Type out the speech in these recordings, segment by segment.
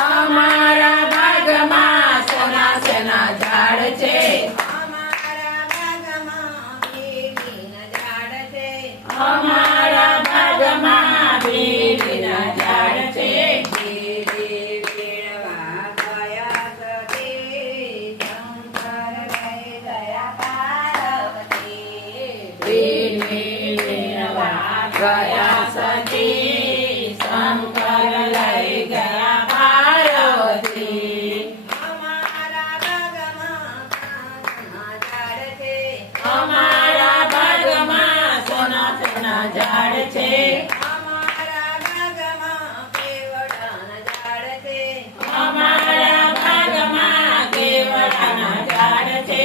અમારા બાગમાં સેના સેના ઝાડ છે. અમારા બાગમાં બીડીના ઝાડ છે. ગયા સતી શંકર લઈ ગયા પાર્વતી. અમારા બાગમાં સોના સોના ઝાડ છે. અમારા બાગમાં કેવડાના ઝાડ છે.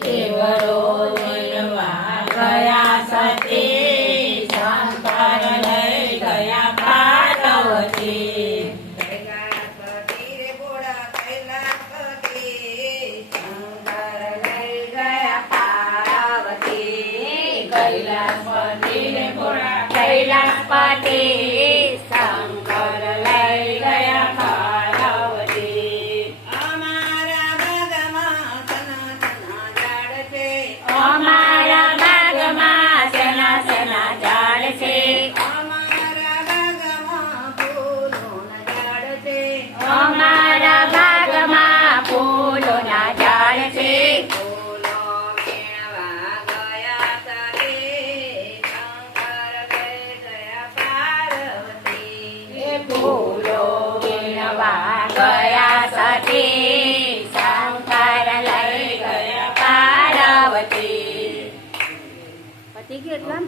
કેવડો વીણવા ગયા સતી શંકર લઈ ગયા પાર્વતી. કૈલાસપતિ રે ભોળા કૈલાસપતિ શંકર લઈ ગયા પાર્વતી. કૈલાસપતિ રે ભોળા કૈલાસપતિ શંકર લઈ ગયા પાર્વતી. અમારા બાગમાં સેના સેના ઝાડ છે. અમારા બાગમાં ફૂલોના ઝાડ છે. ફૂલો વીણવા ગયા સતી શંકર લઈ ગયા પાર્વતી. પતી ગયું એટલા